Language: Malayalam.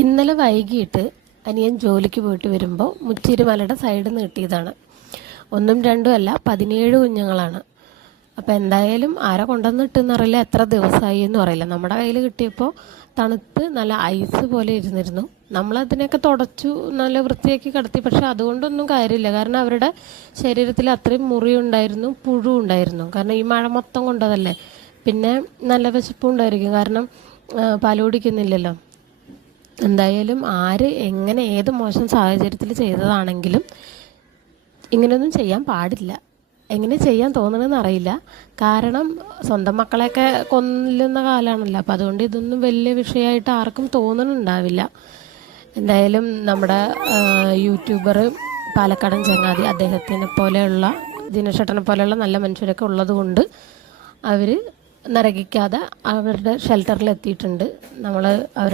ഇന്നലെ വൈകിട്ട് അനിയൻ ജോലിക്ക് പോയിട്ട് വരുമ്പോൾ മുച്ചിരിമലയുടെ സൈഡ് നീട്ടിയതാണ്. ഒന്നും രണ്ടും അല്ല, 17 കുഞ്ഞുങ്ങളാണ്. അപ്പോൾ എന്തായാലും ആരെ കൊണ്ടുവന്നിട്ടെന്ന് അറിയില്ല, എത്ര ദിവസമായി എന്ന് അറിയില്ല. നമ്മുടെ കയ്യിൽ കിട്ടിയപ്പോൾ തണുത്ത് നല്ല ഐസ് പോലെ ഇരുന്നിരുന്നു. നമ്മളതിനെയൊക്കെ തുടച്ചു നല്ല വൃത്തിയാക്കി കിടത്തി. പക്ഷെ അതുകൊണ്ടൊന്നും കാര്യമില്ല. കാരണം അവരുടെ ശരീരത്തിൽ അത്രയും മുറിയുണ്ടായിരുന്നു, പുഴു ഉണ്ടായിരുന്നു. കാരണം ഈ മഴ മൊത്തം കൊണ്ടതല്ലേ. പിന്നെ നല്ല വിശപ്പും ഉണ്ടായിരിക്കും, കാരണം പാല് കുടിക്കുന്നില്ലല്ലോ. എന്തായാലും ആര് എങ്ങനെ ഏത് മോശം സാഹചര്യത്തിൽ ചെയ്തതാണെങ്കിലും ഇങ്ങനെയൊന്നും ചെയ്യാൻ പാടില്ല. എങ്ങനെ ചെയ്യാൻ തോന്നണമെന്ന് അറിയില്ല. കാരണം സ്വന്തം മക്കളെയൊക്കെ കൊല്ലുന്ന കാലമാണല്ലോ. അപ്പം അതുകൊണ്ട് ഇതൊന്നും വലിയ വിഷയമായിട്ട് ആർക്കും തോന്നുന്നുണ്ടാവില്ല. എന്തായാലും നമ്മുടെ യൂട്യൂബർ പാലക്കാടൻ ചങ്ങാതി, അദ്ദേഹത്തിനെ പോലെയുള്ള ദിനേശേട്ടനെ പോലെയുള്ള നല്ല മനുഷ്യരൊക്കെ ഉള്ളത് കൊണ്ട് അവർ നരകിക്കാതെ അവരുടെ ഷെൽട്ടറിൽ എത്തിയിട്ടുണ്ട്. നമ്മൾ അവർ